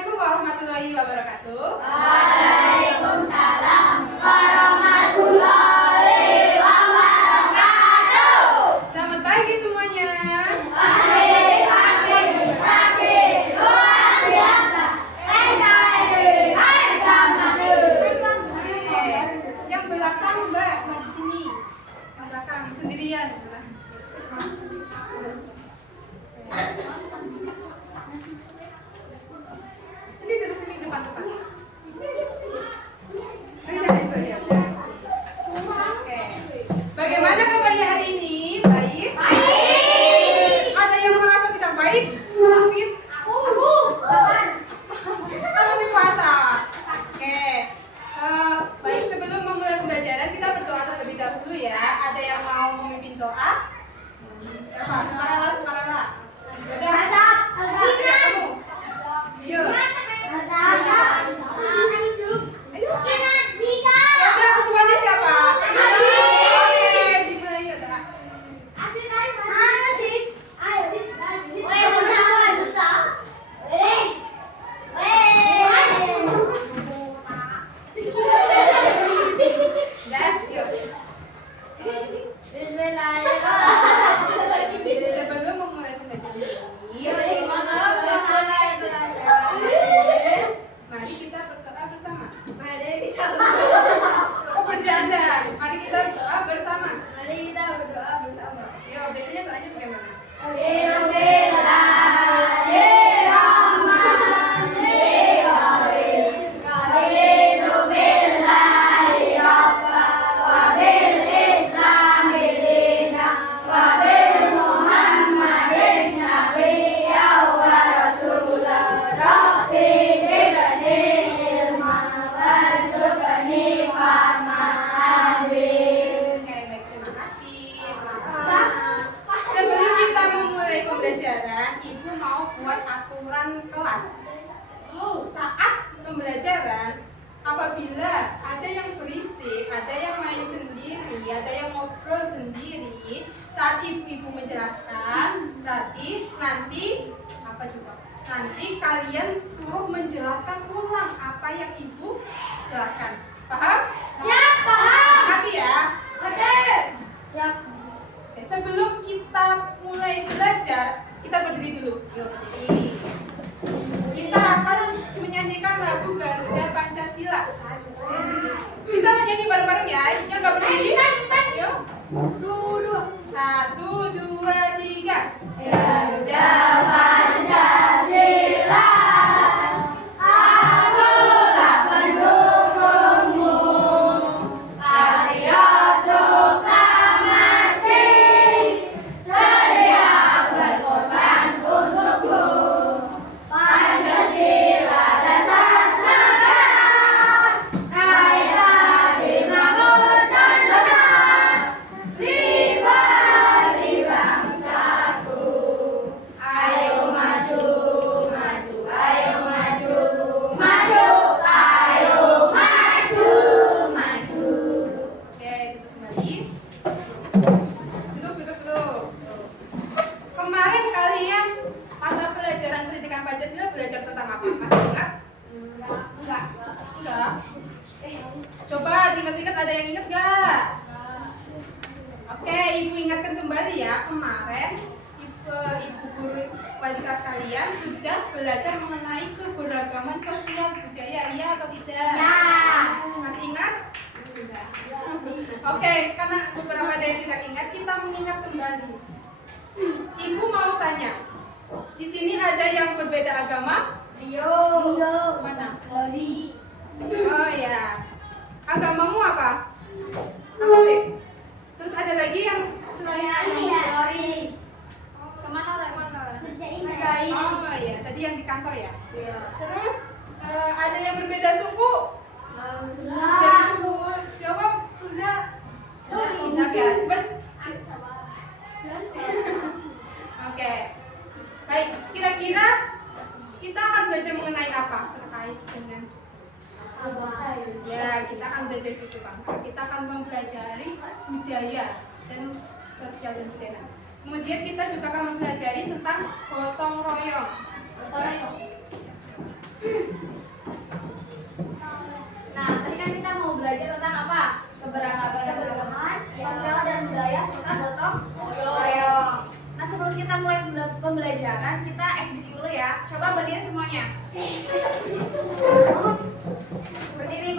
Assalamualaikum warahmatullahi wabarakatuh. Waalaikumsalam warahmatullahi wabarakatuh. Selamat pagi semuanya. Pagi luar biasa. Yang belakang Mbak, maju sini. Yang belakang sendirian. Sini duduk sini depan. Oke. Bagaimana kabarnya hari ini? Baik? Ada yang merasa tidak baik? Sakit? Kita masih puasa. Oke. Baik, sebelum memulai pembelajaran kita berdoa terlebih dahulu ya. Ada yang mau memimpin doa? Siapa? Sukarela. Udah. Kamu. Ayo. Ya udah, ketuanya siapa? Oke, dimulai yuk doa. Udah, yuk. Sebelum memulai pembelajaran mari kita berdoa bersama. Oh, bercanda. Mari kita berdoa bersama. Yo, biasanya doanya bagaimana? Oke, baik, terima kasih. Sebelum kita memulai pembelajaran, Ibu mau buat aturan kelas. Saat pembelajaran, apabila ada yang berisik, ada yang main sendiri, ada yang ngobrol sendiri, saat ibu-ibu menjelaskan, berarti nanti apa juga? Nanti kalian suruh menjelaskan ulang apa yang ibu jelaskan. Paham? Hati ya. Oke, sebelum kita mulai belajar, kita berdiri dulu. Yuk, berdiri. Kita akan menyanyikan lagu Garuda Pancasila. Kita menyanyi bareng-bareng ya. Isinya nggak berdiri. Yuk. 1, 2, 3. Garuda Pancasila, akulah pendukungmu, patriot proklamasi, sedia berkorban untukku. Pancasila dasar negara, rakyat hati makmur nusantara, pribadi bangsaku. Ayo maju, maju, ayo maju, maju, ayo maju, maju. Oke, duduk kembali. Duduk dulu. Kemarin kalian mata pelajaran pendidikan Pancasila belajar tentang apa? Masih ingat? Enggak. Coba diingat-ingat, ada yang ingat nggak? Oke, ibu ingatkan kembali ya. Kemarin ibu guru wali kelas kalian sudah belajar mengenai keberagaman sosial budaya, iya atau tidak? Masih ingat? Oke, karena beberapa ada yang tidak ingat, kita mengingat kembali. Ibu mau tanya, di sini ada yang berbeda agama? Mana? Oh ya, agamamu apa? Apa sih? Terus ada lagi yang selain agama? Oh ya, tadi yang di kantor ya? Terus ada yang berbeda suku? Jadi suku Jawa, Sunda? Oke, Oke, baik. Kira-kira kita akan belajar mengenai apa terkait dengan ya, kita akan belajar suku bangsa. Kita akan mempelajari budaya dan sosial dan budaya. Kemudian kita juga akan mempelajari tentang gotong royong. Nah, tadi kan kita mau belajar tentang apa? Keberagaman sosial dan budaya serta gotong royong. Nah, sebelum kita mulai pembelajaran, kita SBT dulu ya. Coba berdiri semuanya. Berdiri.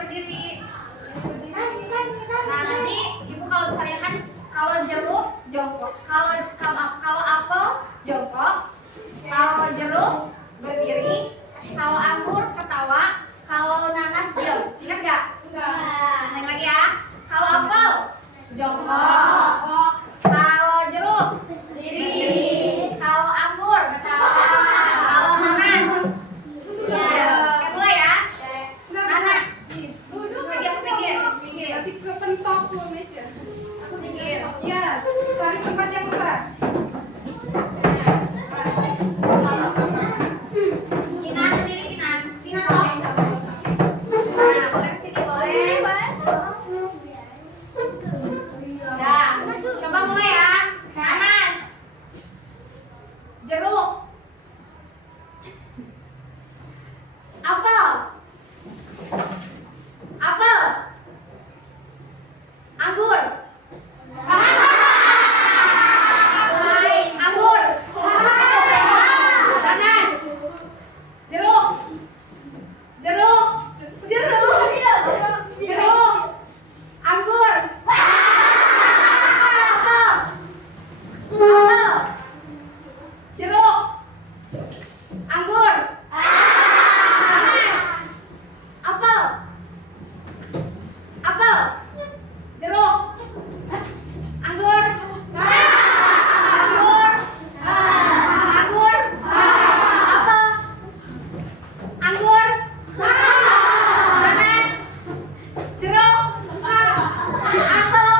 Nah, nanti ibu kalau misalnya kan kalau jeruk jongkok, kalau apel jongkok, kalau jeruk berdiri, kalau anggur ketawa, kalau nanas diam. Ingat nggak? Enggak. Lagi lagi ya. Kalau apel jongkok, kalau jeruk berdiri, kalau anggur ketawa, kalau nanas diam. Oke, mulai ya. Nana, pinggir. Nanti kepentok full meja. Aku pinggir. Ya, cari tempat yang lebar. Kinan sendiri, Kinan toh. Nah, boleh kesini, boleh. Dah, coba mulai ya. Nanas, jeruk, apel, anggur, nanas, jeruk, anggur, apel, jeruk, anggur, nanas, apel, jeruk, anggur, apel, anggur, nanas, jeruk, apel.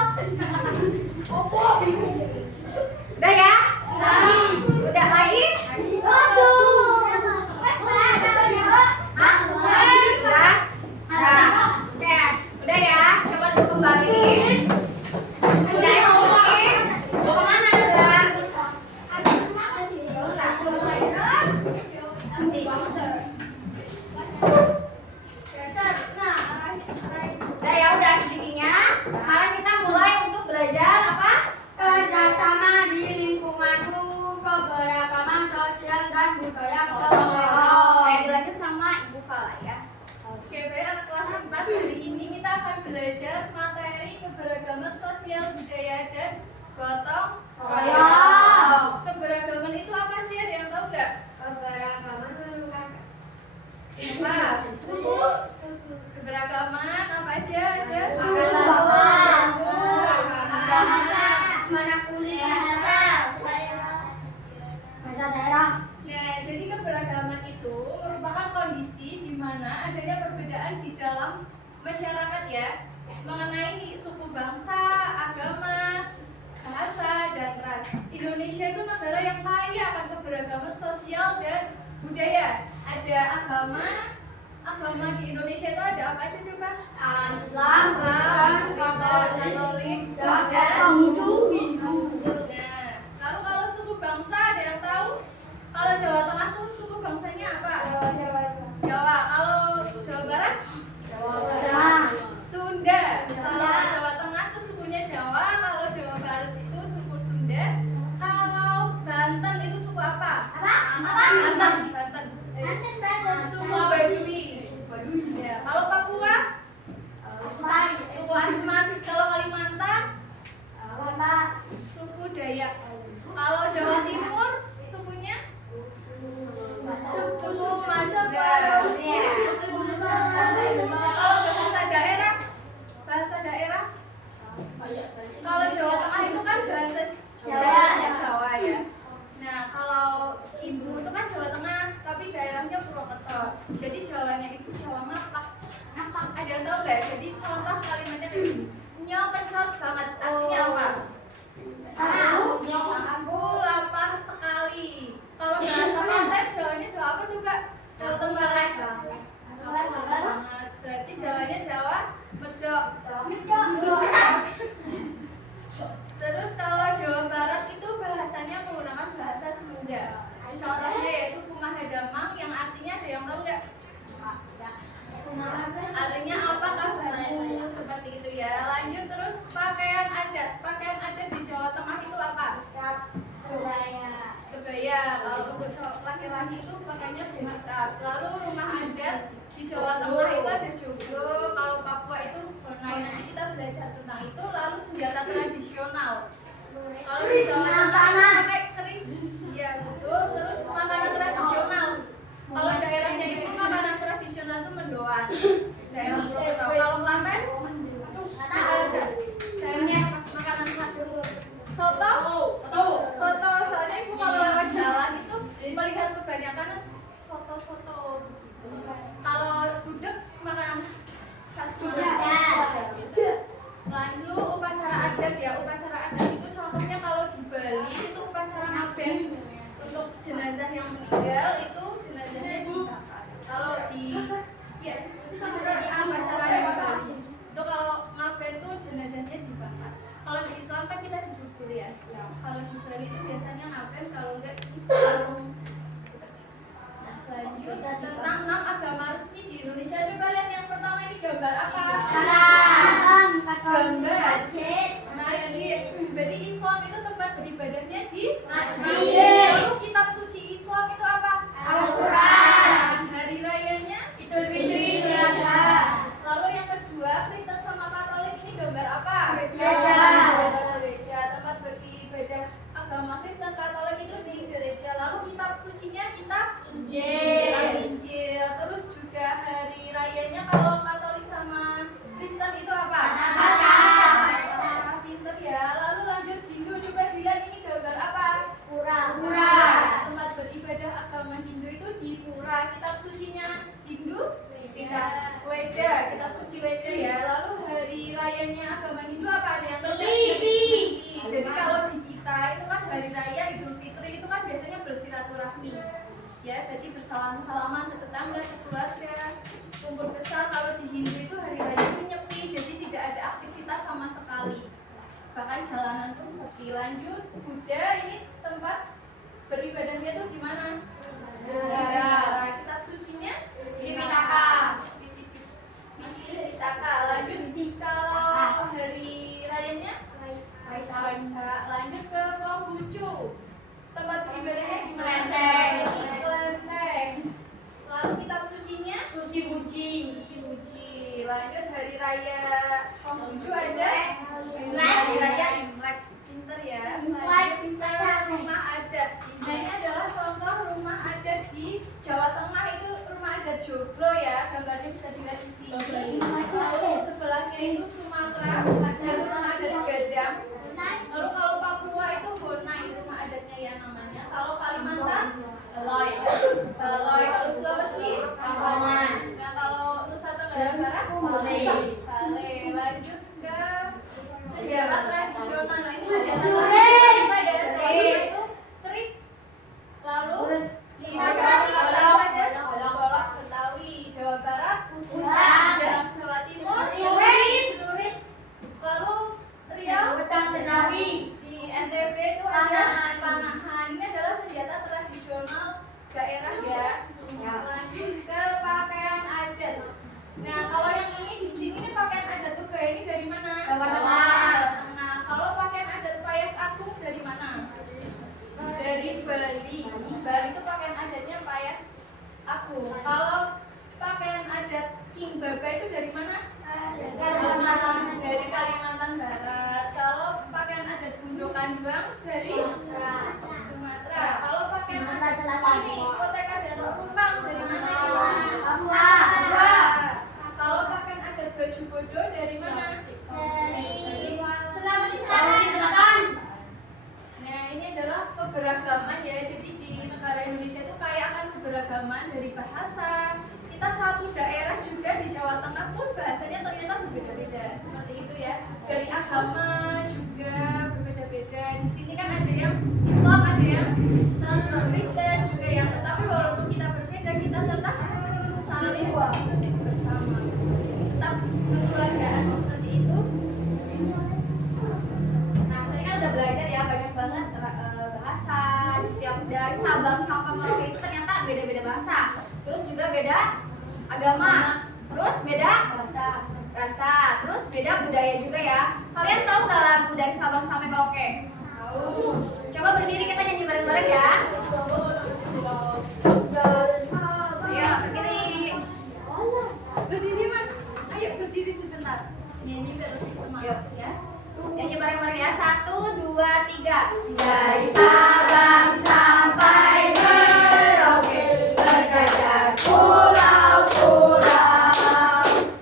Udah ya? Udah lagi? Hah? Udah? Oke, udah ya. Coba dulu kembali. Udah ya, mau kemana? Gak usah. Nanti. Udah ya, udah sedikitnya. Sekarang kita mulai untuk belajar apa? Kerjasama di lingkunganku, keberagaman sosial dan budaya gotong royong. Dilanjut sama Ibu Fala ya. Oke, baik anak kelas 4, hari ini kita akan belajar materi keberagaman sosial budaya dan gotong royong. Keberagaman itu apa sih? Ada yang tahu nggak? Keberagaman itu Apa? Suku? Keberagaman apa aja ada? agama, mana kuliah, bahasa daerah. Nah, jadi keberagaman itu merupakan kondisi di mana adanya perbedaan di dalam masyarakat ya, mengenai suku bangsa, agama, bahasa, dan ras. Indonesia itu negara yang kaya akan keberagaman sosial dan budaya. Ada agama di Indonesia itu ada apa aja coba? Islam, Katolik, dan Hindu. Nah, lalu kalau suku bangsa ada yang tahu? Kalau Jawa Tengah tuh suku bangsanya apa? Jawa. Kalau Jawa Barat? Sunda. Kalau Jawa Tengah tuh sukunya Jawa. Kalau Jawa Barat itu suku Sunda. Kalau Banten itu suku apa? Banten. Suku Baduy. Ya. Kalau Papua? Suku Asmat. Kalau Kalimantan? Suku Dayak. Kalau Jawa Timur sukunya? Suku Madura. Kalau bahasa daerah? Kalau Jawa Tengah itu kan bahasa Jawa ya. Nah, kalau ibu itu kan Jawa Tengah, tapi daerahnya Purwokerto. Jadi Jawanya ibu Jawa Mapak. Ada yang tahu nggak? Jadi contoh kalimatnya kayak gini. Nyopecot banget. Artinya apa? Aku lapar sekali. Kalau bahasa konten Jawanya Jawa apa coba? Jawa Tengah. Banget. Berarti Jawanya Jawa Medok. Lalu rumah adat di Jawa Tengah itu ada joglo, kalau Papua itu honai. Nanti kita belajar tentang itu. Lalu senjata tradisional. Kalau di Jawa Tengah itu pakai keris, ya betul. Terus makanan tradisional. Kalau daerahnya itu makanan tradisional itu mendoan. Daerah Purwokerto. Kalau Klaten, ada. Daerahnya makanan khas. Soto, soalnya ibu kalau lewat jalan itu melihat kebanyakan soto. Kalau gudeg makanan khas mana? Lalu upacara adat ya, upacara adat itu contohnya kalau di Bali itu upacara ngaben untuk jenazah yang meninggal itu jenazahnya dibakar. Kalau di ya upacara di Bali itu kalau ngaben itu jenazahnya dibakar. Kalau di Islam kan kita dikubur ya. Kalau di Bali itu biasanya ngaben, kalau enggak di sarung. Lanjut tentang 6 agama resmi di Indonesia. Coba lihat yang pertama ini gambar apa? Gambar masjid. Berarti Islam itu tempat beribadahnya di masjid. Lalu kitab suci Islam itu apa? Al-Quran. Hari rayanya Idul Fitri, Idul Adha. Lalu yang kedua, Kristen sama Katolik ini gambar apa? Gereja. Gereja, tempat beribadah agama Kristen Katolik itu di gereja. Lalu kitab sucinya kitab Injil. Terus juga hari rayanya kalau Katolik sama Kristen itu apa? Paskah. Pinter ya. Lalu lanjut Hindu, coba dilihat ini gambar apa? Pura. Tempat beribadah agama Hindu itu di pura. Kitab sucinya Hindu? Weda, kitab suci Weda ya. Lalu hari rayanya agama Hindu apa? Ada yang tahu? Jadi kalau di kita itu kan hari raya Idul Fitri itu kan biasanya bersilaturahmi. Ya, berarti bersalam-salaman ke tetangga, ke keluarga, kumpul besar. Kalau di Hindu itu hari raya itu nyepi, jadi tidak ada aktivitas sama sekali. Bahkan jalanan pun sepi. Lanjut, Buddha ini tempat beribadahnya itu di mana? Kitab sucinya Tipitaka. Pitaka. Lanjut kalau hari rayanya Waisak. Lanjut ke Konghucu. Tempat beribadahnya di mana? Kelenteng. Lalu kitab sucinya Suci Buci. Lanjut hari raya Konghucu ada hari raya Imlek. Pinter ya. Rumah adat. Nah ini adalah contoh rumah adat di Jawa Tengah, itu rumah adat joglo ya. Gambarnya bisa dilihat di sini. Lalu sebelahnya itu Sumatera ada rumah adat Gadang. Lalu kalau Papua itu Honai rumah adatnya ya namanya. Kalau Kalimantan Eloy. Kalau Sulawesi Kampungan. Nah kalau Nusa Tenggara Barat Bale. Lanjut ke senjata tradisional. Nah ini senjata tradisional itu keris. Lalu di Jawa ada golok Betawi. Jawa Barat Ujang. Jawa Timur celurit. Lalu Riau Betang Jenawi. di NTB itu ada panahan. Ini adalah senjata tradisional daerah ya. Lanjut ke pakaian adat. Nah kalau yang ini di sini nih pakaian adat kebaya ini dari mana? Jawa Tengah. Kalau pakaian adat Payas Agung dari mana? Dari Bali. Bali itu pakaian adatnya Payas Agung. Kalau pakaian adat King Baba itu dari mana? Dari Kalimantan Barat. Kalau pakaian adat Bundo Kanduang dari Sumatera. Kalau pakaian adat ini Koteka dan Rumpang dari mana ini? Papua. Kalau pakaian adat Baju Bodo dari mana? Sulawesi Selatan. Nah ini adalah keberagaman ya. Jadi di negara Indonesia itu kaya akan keberagaman dari bahasa. Kita satu daerah juga di Jawa Tengah pun bahasanya ternyata berbeda-beda seperti itu ya. Dari agama juga berbeda-beda. Di sini kan ada yang Islam, ada yang Kristen juga yang. Tetapi walaupun kita berbeda, kita tetap saling bersama. Tetap kekeluargaan seperti itu. Nah tadi kan udah belajar ya banyak banget bahasa di setiap dari Sabang sampai Merauke itu ternyata beda-beda bahasa. Terus juga beda agama, terus beda bahasa, terus beda budaya juga ya. Kalian tahu nggak lagu dari Sabang sampai Merauke? Tahu. Coba berdiri kita nyanyi bareng-bareng ya. Ya. Dari Sabang sampai Merauke, bergajah pulau-pulau.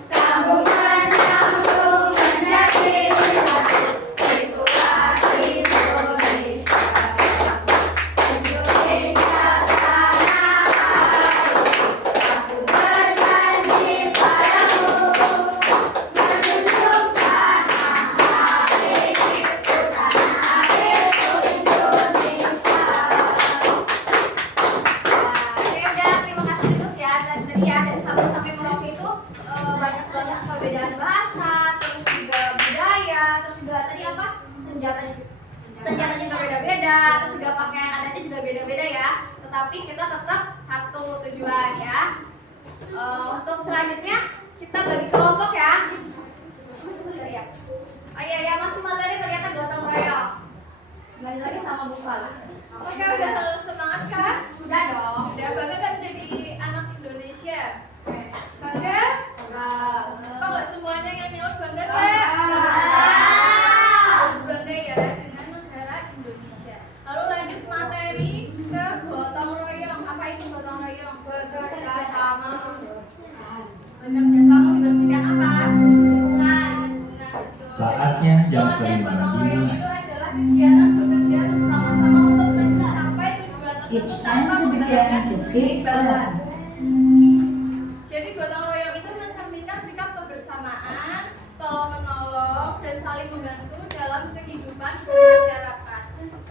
Sambung menyambung menjadi satu, itulah Indonesia. Indonesia tanah air, aku berjanji padamu, menunjukkan tanah airku Indonesia. Oke, udah terima kasih duduk ya. Dan tadi ya dari Sabang sampai Merauke itu banyak banget perbedaan bahasa, terus juga budaya, terus juga tadi apa senjatanya juga beda-beda, terus juga pakaian adatnya juga beda-beda ya. Tetapi kita tetap satu tujuan ya. Untuk selanjutnya kita bagi kelompok ya. Ya. Oh iya ya, masih materi ternyata gotong royong. Belajar lagi sama Bu Fala. Oke, udah selalu semangat kan? Sudah dong. Udah bangga kan menjadi anak Indonesia? Bangga? Enggak. Kok nggak semuanya yang nyawa bangga kan? Bangga. Harus bangga ya dengan negara Indonesia. Lalu lanjut materi ke gotong royong. Apa itu gotong royong? Bekerja sama. Bekerja sama membersihkan apa? Lingkungan. Saatnya jam Pengertian kelima gotong royong dimulai. itu adalah kegiatan bekerja bersama-sama untuk mencapai tujuan It's tertentu time tanpa to begin menggunakan the fifth imbalan. round. Jadi gotong royong itu mencerminkan sikap kebersamaan, tolong menolong, dan saling membantu dalam kehidupan masyarakat.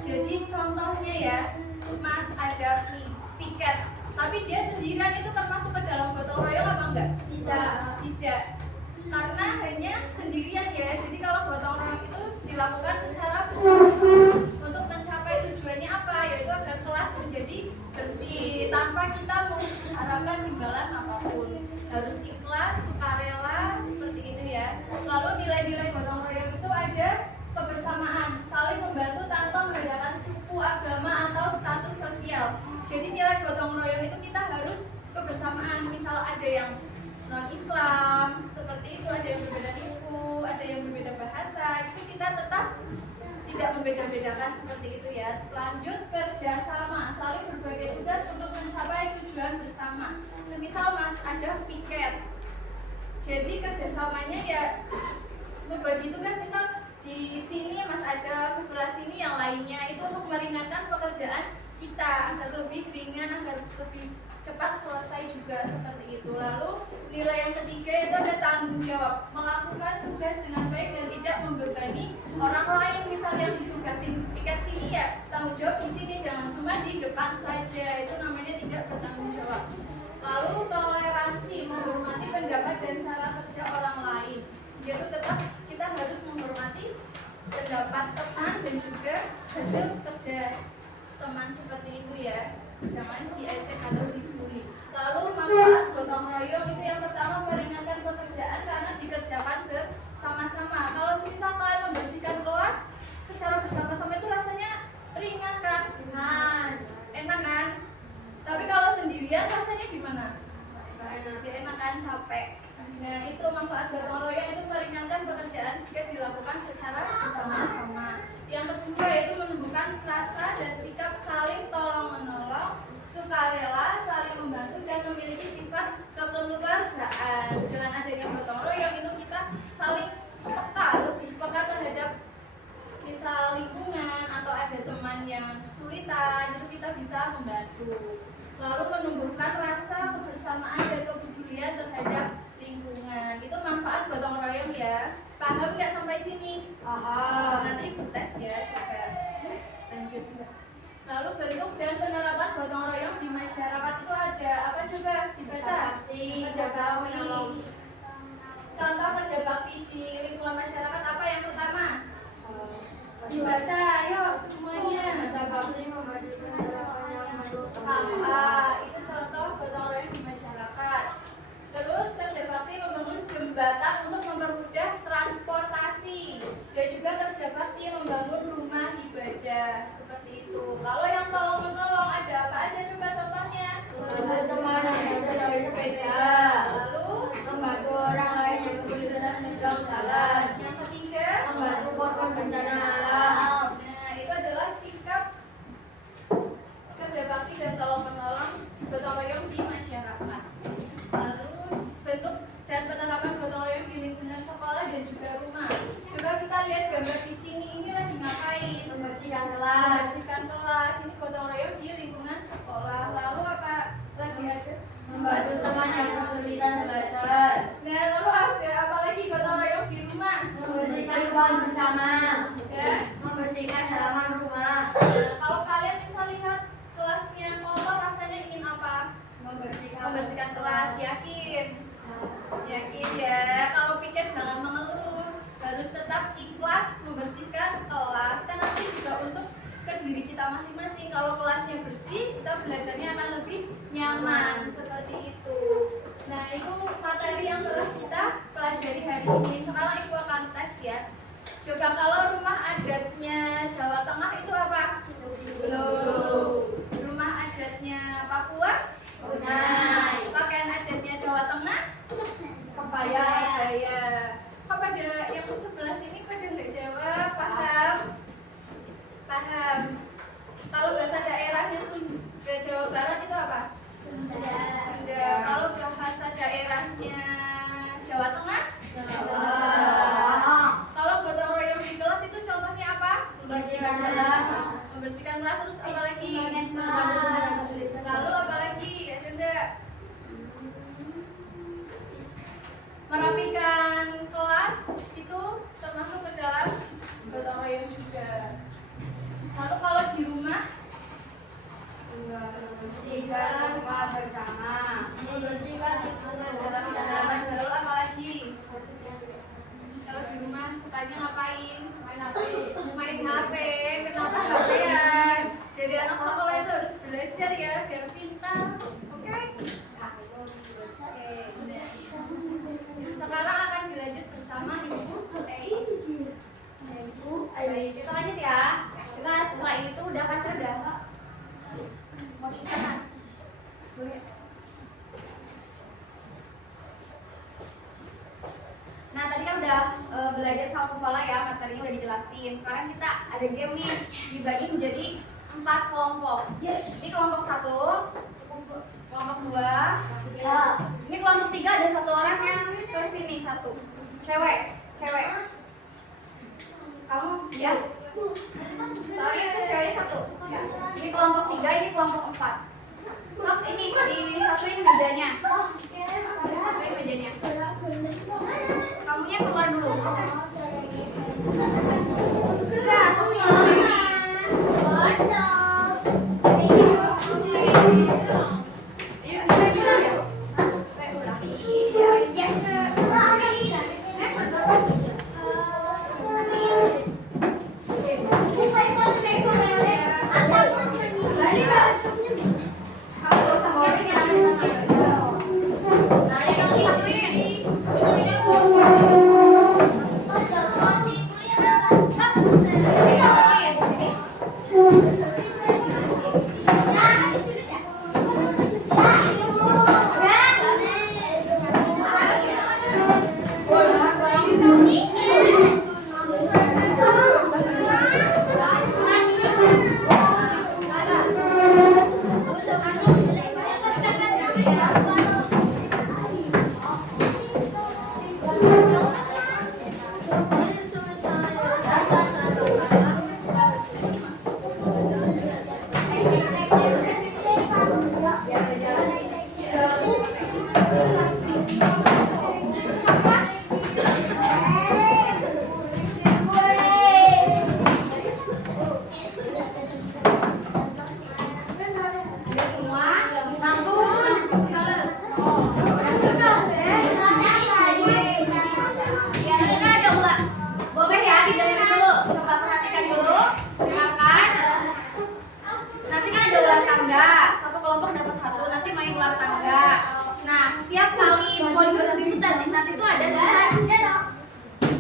Jadi contohnya ya, Mas ada nih piket, tapi dia sendirian itu termasuk ke dalam gotong royong apa enggak? Tidak. Karena hanya sendirian ya. Jadi kalau gotong royong itu dilakukan secara bersama-sama untuk mencapai tujuannya apa? Yaitu agar kelas menjadi bersih tanpa kita mengharapkan imbalan apapun. Harus ikhlas, sukarela, seperti itu ya. Lalu nilai-nilai gotong royong itu ada kebersamaan, saling membantu tanpa membedakan suku, agama, atau status sosial. Jadi nilai gotong royong itu kita harus kebersamaan. Misal ada yang non-Islam, seperti itu, ada yang berbeda suku, ada yang berbeda bahasa, itu kita tetap tidak membeda-bedakan seperti itu ya. Lanjut kerjasama, saling berbagi tugas untuk mencapai tujuan bersama. Semisal Mas ada piket, jadi kerjasamanya ya membagi tugas. Misal di sini Mas ada sebelah sini yang lainnya, itu untuk meringankan pekerjaan kita agar lebih ringan, agar lebih cepat selesai juga, seperti itu. Lalu nilai yang ketiga itu ada tanggung jawab, melakukan tugas dengan baik dan tidak membebani orang lain. Misal yang ditugasin piket sini ya tanggung jawab di sini, jangan cuma di depan saja, itu namanya tidak bertanggung jawab. Lalu toleransi, menghormati pendapat dan cara kerja orang lain, yaitu tetap kita harus menghormati pendapat teman dan juga hasil kerja teman, seperti itu ya, jangan diejek atau dibully. Lalu manfaat gotong royong itu yang pertama meringankan pekerjaan karena dikerjakan bersama-sama. Kalau misal kalian membersihkan kelas secara bersama-sama itu rasanya ringan kan? Enak kan? Tapi kalau sendirian rasanya gimana? Gak enak kan, capek. Nah itu manfaat gotong royong itu meringankan pekerjaan jika dilakukan secara bersama-sama. Yang kedua yaitu menumbuhkan rasa dan sikap saling tolong-menolong, sukarela, saling membantu, dan memiliki sifat kekeluargaan. Dengan adanya gotong royong itu kita saling peka, lebih peka terhadap misal lingkungan atau ada teman yang kesulitan, itu kita bisa membantu. Lalu menumbuhkan rasa kebersamaan dan kepedulian terhadap lingkungan. Itu manfaat gotong royong ya. Paham nggak sampai sini? Paham. Nanti ikut tes ya, coba lanjut. Lalu bentuk dan penerapan gotong royong di masyarakat itu ada apa, coba dibaca? Kerja bakti. Contoh kerja bakti di lingkungan masyarakat apa yang pertama? Dibaca, ayo semuanya. Kerja bakti membersihkan jalanan yang Sampah, itu contoh gotong royong di masyarakat. Terus kerja bakti membangun jembatan untuk mempermudah transportasi, dan juga kerja bakti membangun rumah ibadah, seperti itu. Kalau yang tolong menolong ada apa aja, coba contohnya? membantu teman yang jatuh dari sepeda, Lalu membantu orang lain yang kesulitan menyeberang jalan, yang ketiga, membantu korban bencana alam. nah itu adalah sikap diri kita masing-masing. Kalau kelasnya bersih, kita belajarnya akan lebih nyaman seperti itu. Nah, itu materi yang telah kita pelajari hari ini. Sekarang Ibu akan tes ya. Coba kalau rumah adatnya Jawa Tengah itu apa? Rumah adatnya Papua? Bunai. Pakaian adatnya Jawa Tengah? Kebaya. Kebaya. Kok pada yang sebelah sini pada nggak jawab? Paham? Paham. Kalau bahasa daerahnya Sunda Jawa Barat itu apa? Sunda. Kalau bahasa daerahnya Jawa Tengah? Kalau gotong royong di kelas itu contohnya apa? Membersihkan kelas. Membersihkan kelas, terus apa lagi? Lalu apa lagi? Ada enggak? Merapikan kelas itu termasuk ke dalam gotong royong juga. Lalu kalau di rumah Membersihkan rumah bersama. Membersihkan lingkungan dalam. lalu apa lagi? Kalau di rumah sukanya ngapain? Main HP. Main HP. Kenapa HP ya? Jadi anak sekolah itu harus belajar ya biar pintar. Oke? Sekarang akan dilanjut bersama Ibu Eis. Kita lanjut ya. Kita setelah ini tuh udah kan cerdas. Mau ceritakan? Boleh. Nah, tadi kan udah belajar sama Fala ya, materinya udah dijelasin. Sekarang kita ada game nih, dibagi menjadi 4 kelompok. Yes. Ini kelompok 1, kelompok 2. Ini kelompok 3 ada 1 orang yang ke sini 1. Cewek. Kamu ya? Soalnya itu cewek 1. Ya. Ini kelompok 3, ini kelompok 4. Sok ini disatuin mejanya. Disatuin mejanya. Kamunya keluar dulu. Udah, kamunya.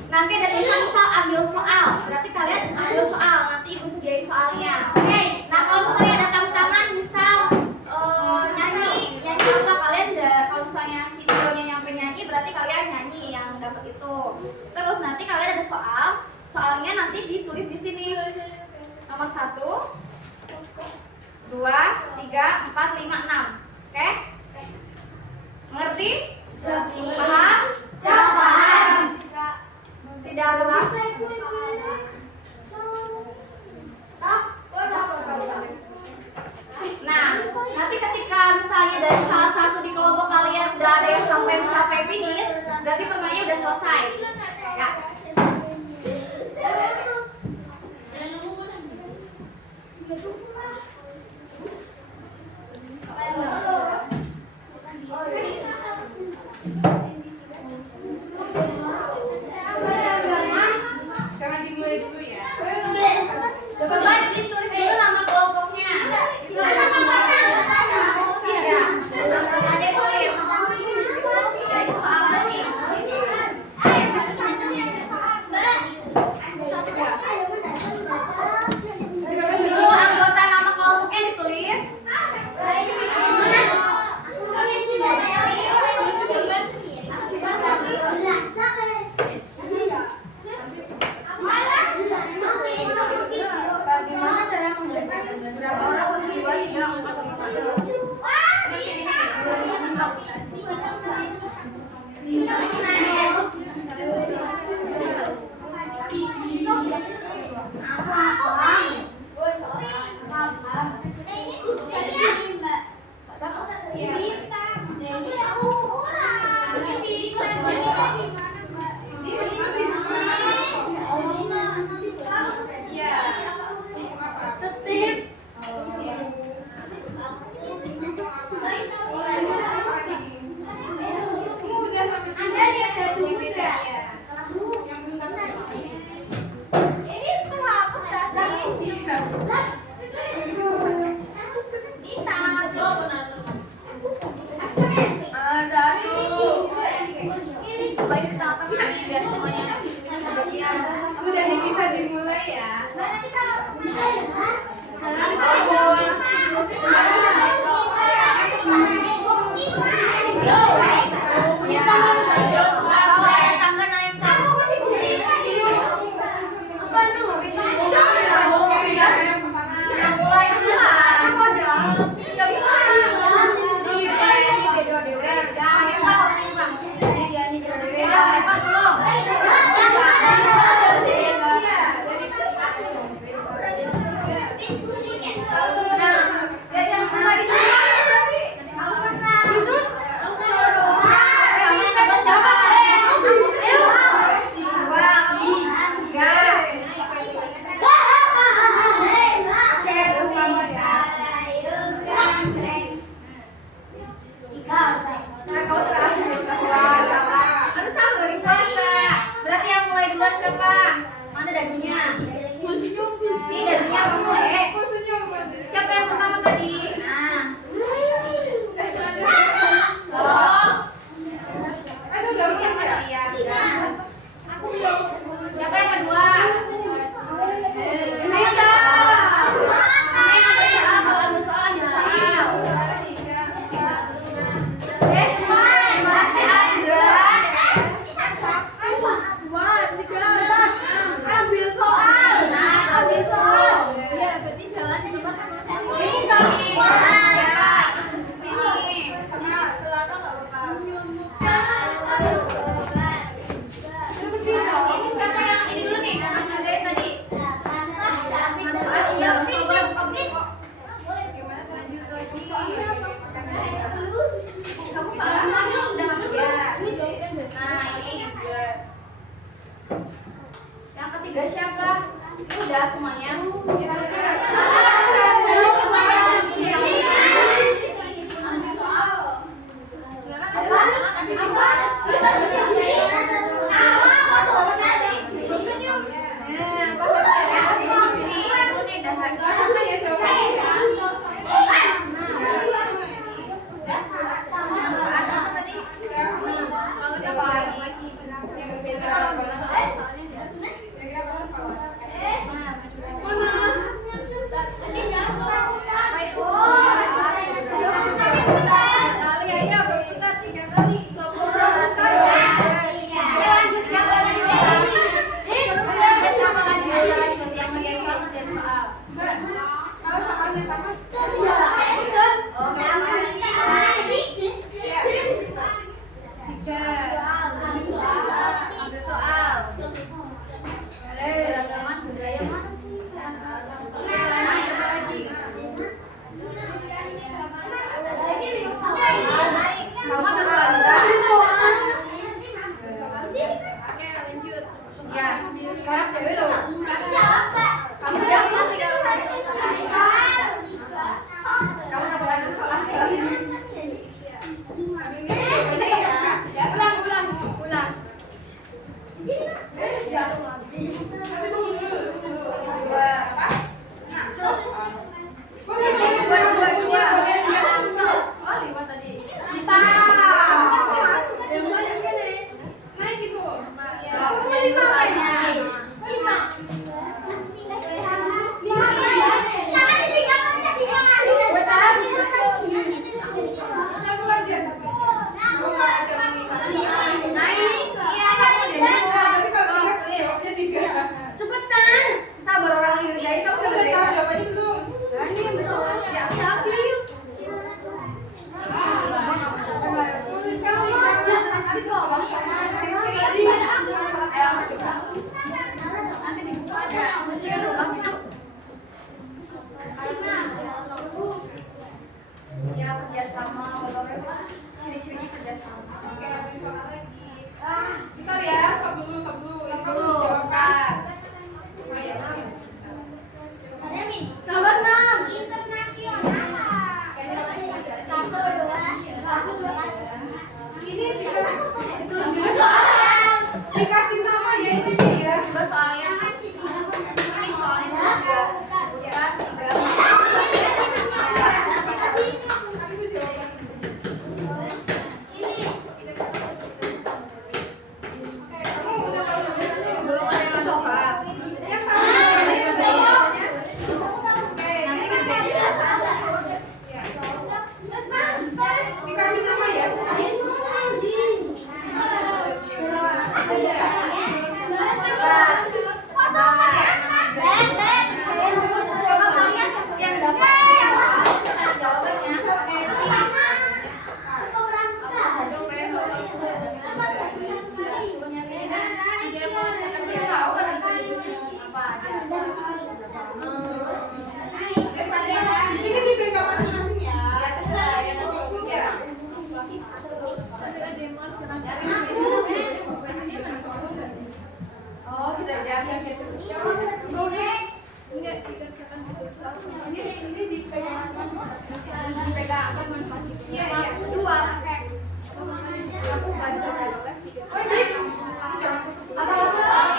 Nanti ada tulisan misal ambil soal, berarti kalian ambil soal, nanti ibu sediain soalnya. Nah kalau misalnya ada tantangan misal nyanyi apa kalian kalau misalnya si videonya nyampe nyanyi berarti kalian nyanyi yang dapat itu. Terus nanti kalian ada soalnya nanti ditulis di sini nomor 1, 2, 3, 4, 5, 6. Oke? Mengerti? Paham? Paham. Tidak paham? Nah, nanti ketika misalnya dari salah satu di kelompok kalian udah ada yang sampai mencapai finish, berarti permainannya udah selesai. Ya. Jangan dimulai dulu ya. Coba ditulis dulu Nah, lihat yang lagi dulu berarti. Yusuf. Kamu dapat siapa? Nah, kamu terakhir. Harus sama dari puasa. Berarti yang mulai duluan siapa? Mana dagunya? Ini dagunya kamu, Siapa yang pertama tadi? Nah. Oh. Aduh, gak mungkin ya. Iya. Siapa yang kedua? Bisa. Masih Andra. Ambil soal. Ambil soal. Iya, berarti jalan di tempat sama saya. Ini siapa yang ini dulu nih? Yang ngerjain tadi. Gimana lanjut lagi? Kamu salah udah ngambil Ya. Nah, ini yang ketiga siapa? Ini udah semuanya. Apa ya jawabannya? Yang berbeda. Lanjut siapa lagi? Siapa lagi? Yang ngerjain soal ngerjain soal. Mbak, kalau soalnya sama. Ambil soal. Ragaman budaya mana sih? Siapa lagi? Mama ambil soal juga. Ya, sekarang coba dulu. Kamu sudah pernah tidak ini dipegang. Dipegang. Iya, iya. Kedua, aku baca. Oh, ini kamu jangan ke situ. Apa saja?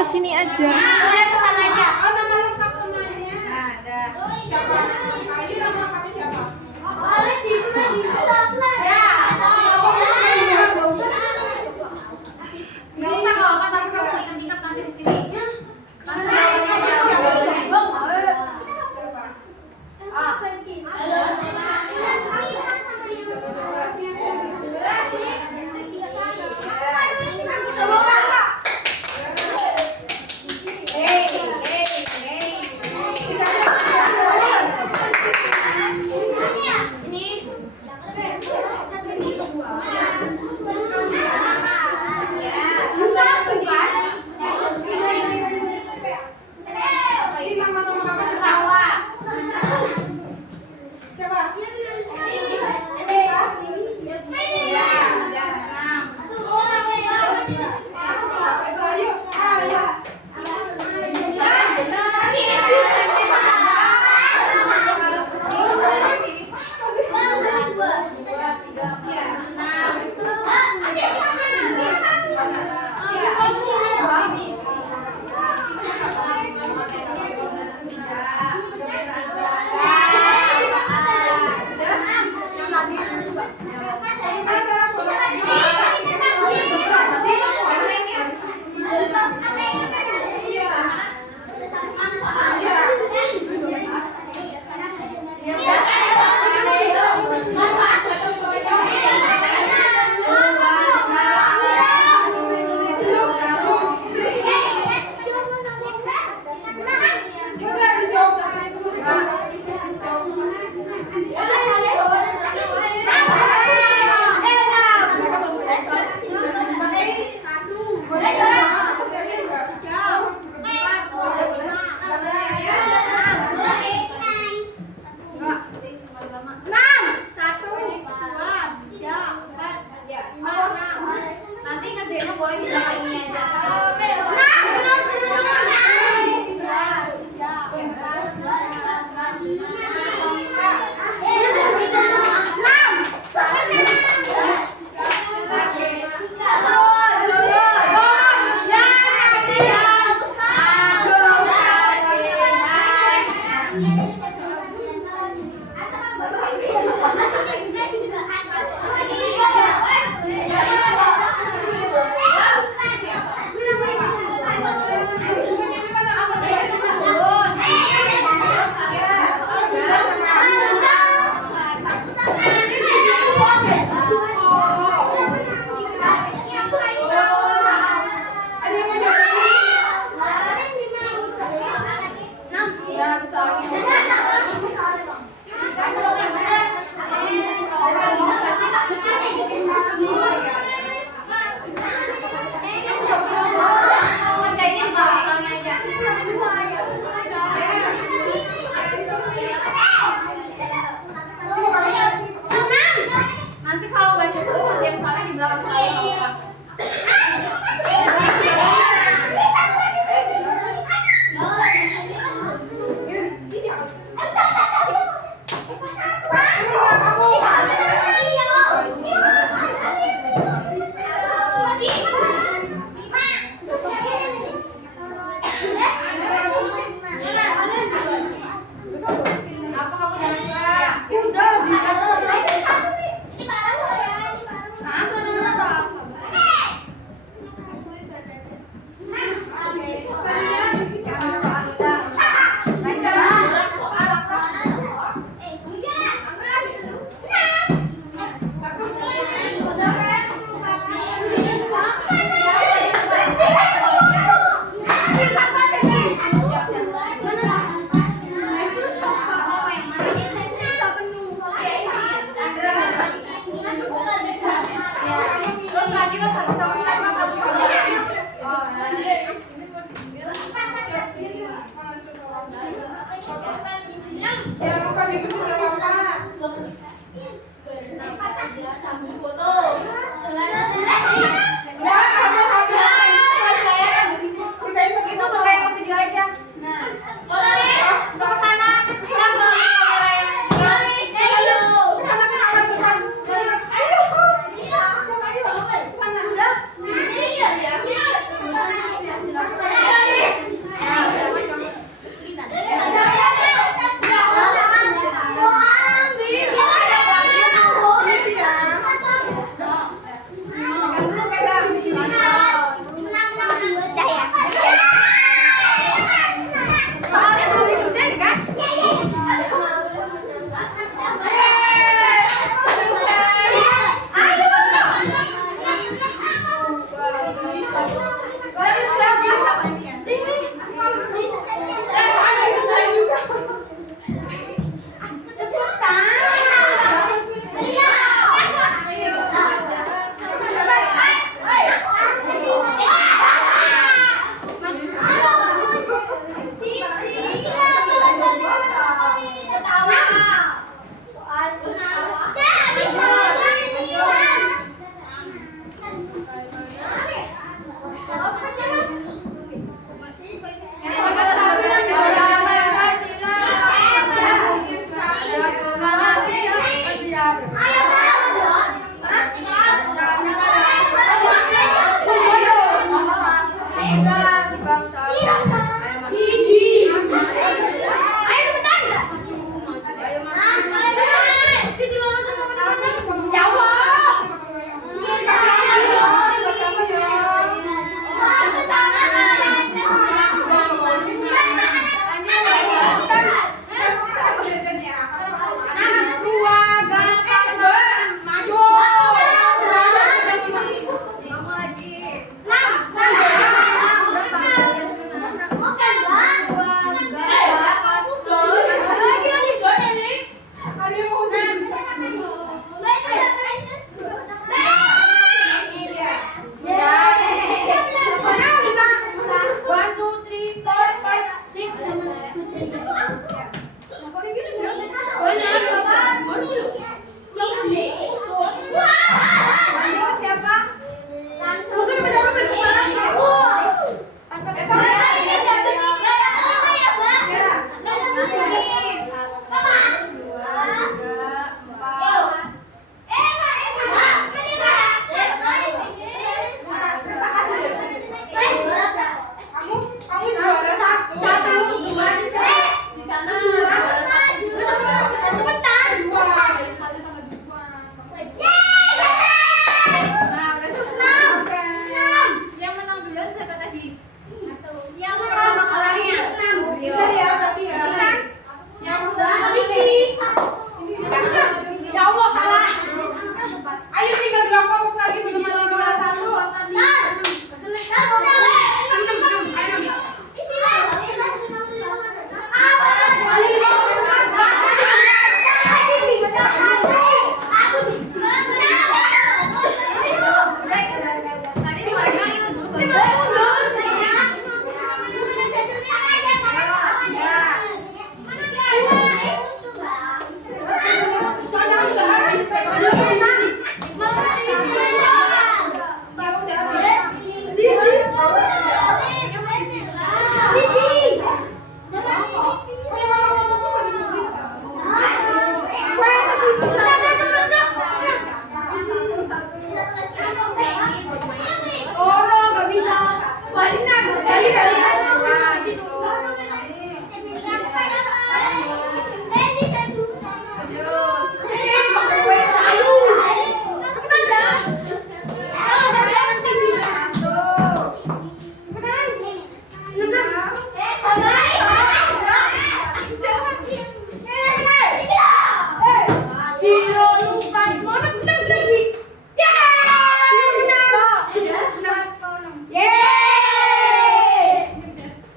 kesini aja. Udah kesana aja. Oh, nama lengkap temannya. Nah, dah. Siapa? Ayu nama lengkapnya siapa? Oleh di itu lagi. Ya. Nggak usah kalau apa tapi kamu ingat-ingat nanti di sini. Langsung jawabannya aja. Ini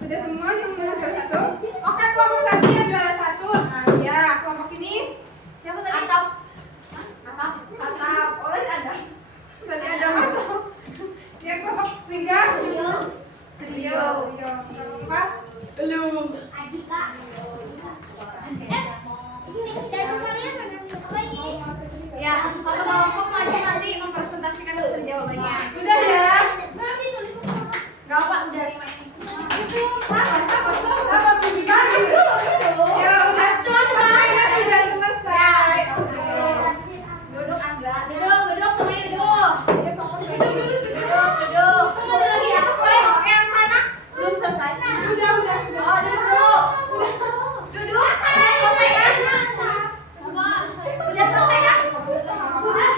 Udah semua yang juara satu? Oke, kelompok satu yang juara satu. Nah, ya, kelompok ini Siapa tadi? atap. Atap. Oleh ada. Jadi ada atap. Ya, kelompok tiga. Trio. Kelompok empat. Belum. Ya, satu kelompok maju nanti mempresentasikan hasil jawabannya. Udah ya. Gak apa, udah 5 ini. Apa begini? Ya, udah. Permainan sudah selesai. Duduk Angga, duduk semuanya duduk. Duduk. Semua ada lagi ya? Yang sana belum selesai. Udah. Oh, duduk. Duduk. Udah selesai kan? Udah selesai kan? Udah.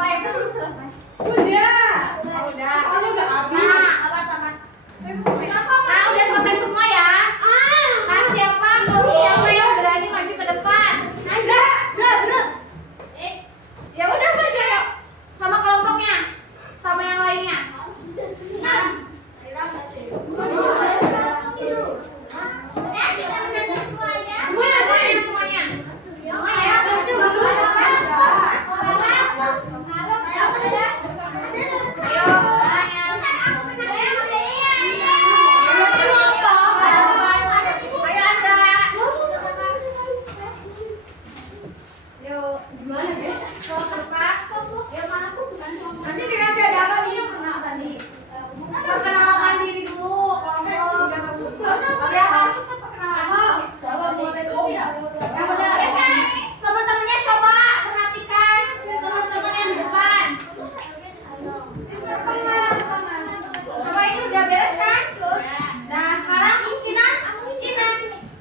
Lainnya belum selesai. Udah. Oh, udah. Soalnya udah habis. Nah, nah, udah selesai semua ya. Nah, siapa yang berani maju ke depan? Bener. Ya udah maju yuk. Sama kelompoknya, sama yang lainnya. Semuanya. Semuanya. Terus dulu. Ayo, semuanya. Ayo Andra. Yuk, gimana ya? Kelompok. Yuk mana pun. Nanti dikasih ada apa nih yang pernah tadi? Perkenalan diri dulu, kelompok. Ya, langsung ke perkenalan. Yang benar. Teman-temannya coba perhatikan teman-teman yang di depan. Coba ini udah beres kan? Nah, sekarang kita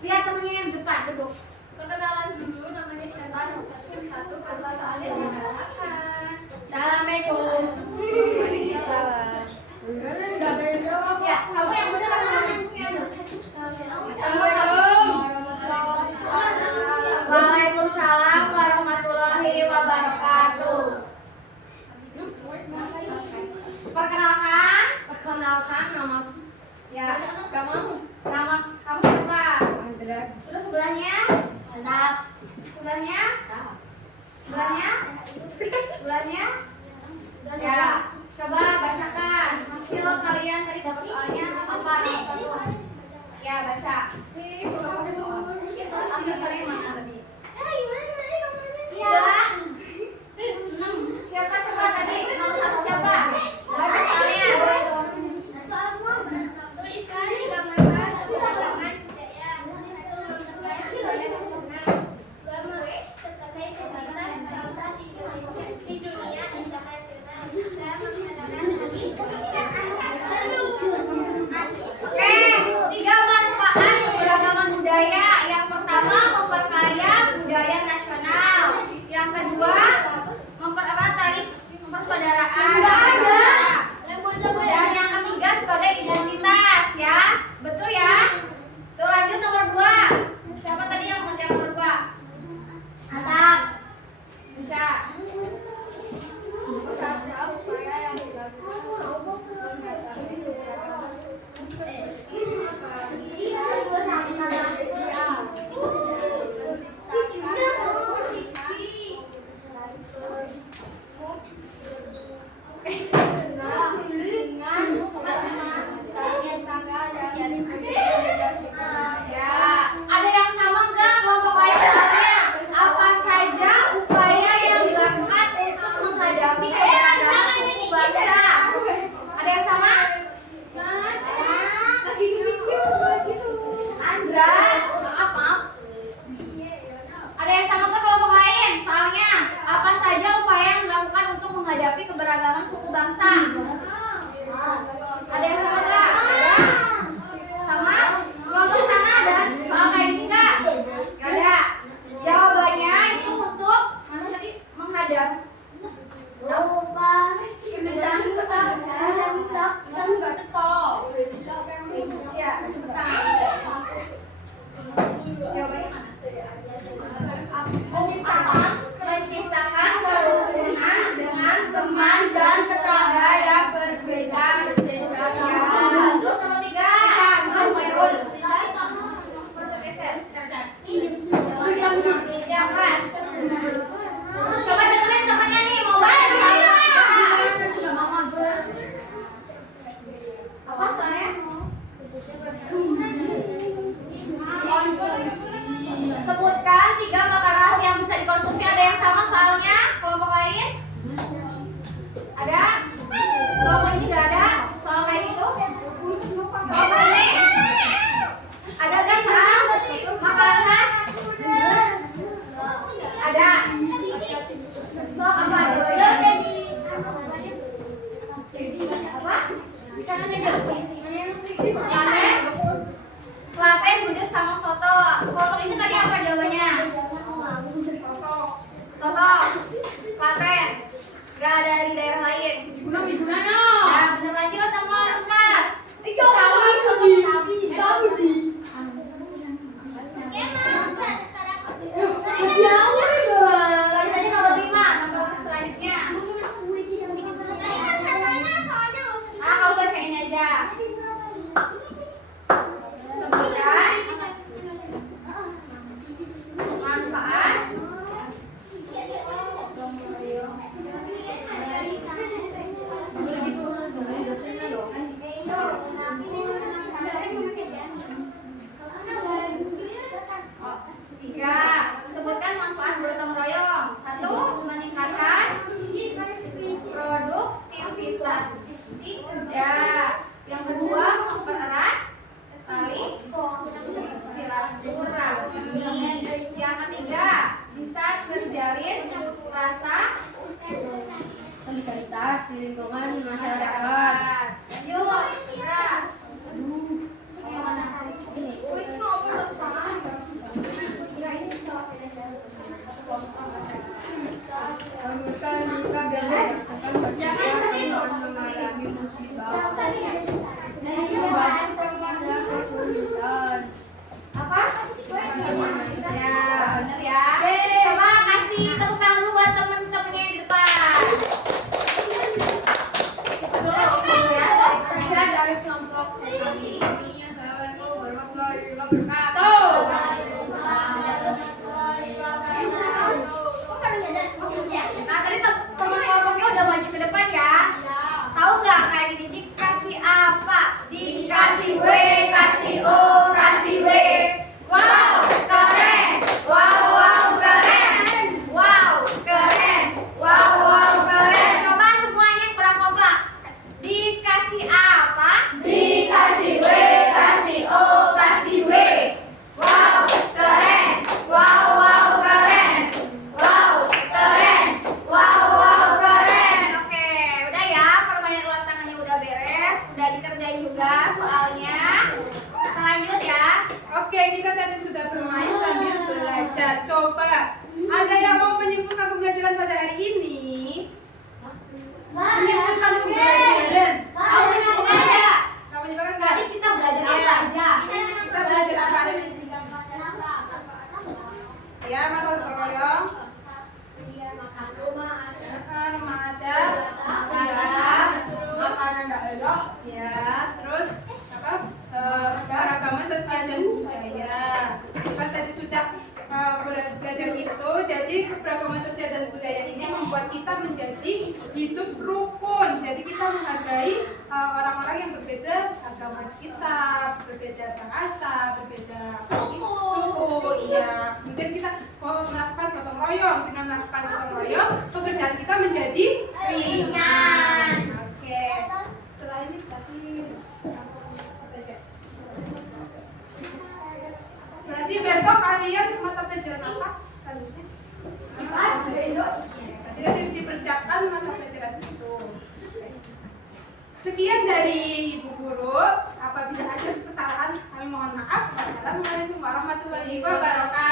lihat temennya yang di depan, duduk. Perkenalan dulu, namanya siapa? Satu perkenalannya diperkenalkan. Assalamualaikum. Ya, kamu yang benar Assalamualaikum. Assalamualaikum. Waalaikumsalam warahmatullahi wabarakatuh. Perkenalkan nama ya. Nama kamu siapa? Terus sebelahnya? Sebelahnya? Ya, coba bacakan hasil kalian tadi dapat soalnya apa? Ya, baca. Ambil soalnya mana tadi? Ya. Siapa coba tadi? Nomor 1 siapa? Baca soalnya. Oke, 3 manfaat keberagaman budaya. Yang pertama, memperkaya budaya nasional. Yang kedua, mempererat tali persaudaraan. Dan yang ketiga sebagai identitas ya. Betul ya? Tuh lanjut nomor 2. Siapa tadi yang menjawab nomor 2? Bisa. Assalamualaikum warahmatullahi wabarakatuh. Nah, tadi teman kelompoknya udah maju ke depan ya. Tahu nggak kayak gini dikasih apa? Dikasih W, kasih O, kasih W. Wow, keren. Wow, wow, keren. Wow, keren. Wow, wow, keren. Coba semuanya kurang kompak. Dikasih apa? Dikasih W, kasih O, kasih W. Wow, keren. Wow, wow, keren. Wow, keren. Wow, wow, keren. Oke, udah ya, permainan ulang tangannya udah beres, udah dikerjain juga soalnya. Kita lanjut ya. Oke, kita tadi sudah bermain sambil belajar. Coba, ada yang mau menyimpulkan pembelajaran pada hari ini? Menyimpulkan pembelajaran. Tahu menyimpulkan ya? Kamu menyimpulkan nggak? Tadi kita belajar apa aja? Kita belajar apa hari ini? Ya, maka gotong royong. Rumah adat, sejarah, makanan daerah, ya. Terus apa? Beragama sosial dan budaya. Kita tadi sudah belajar itu. Jadi keberagaman sosial dan budaya ini membuat kita menjadi hidup rukun. Jadi kita menghargai orang-orang yang berbeda agama kita, berbeda bahasa, berbeda suku. Iya. Kemudian kita melakukan gotong royong. Dengan melakukan gotong royong, pekerjaan kita menjadi ringan. Oke. Setelah ini berarti besok kalian mata pelajaran apa? Kalian? Berarti nanti dipersiapkan mata pelajaran itu. Sekian dari Ibu Guru. Apabila ada kesalahan, kami mohon maaf. Wassalamualaikum warahmatullahi wabarakatuh.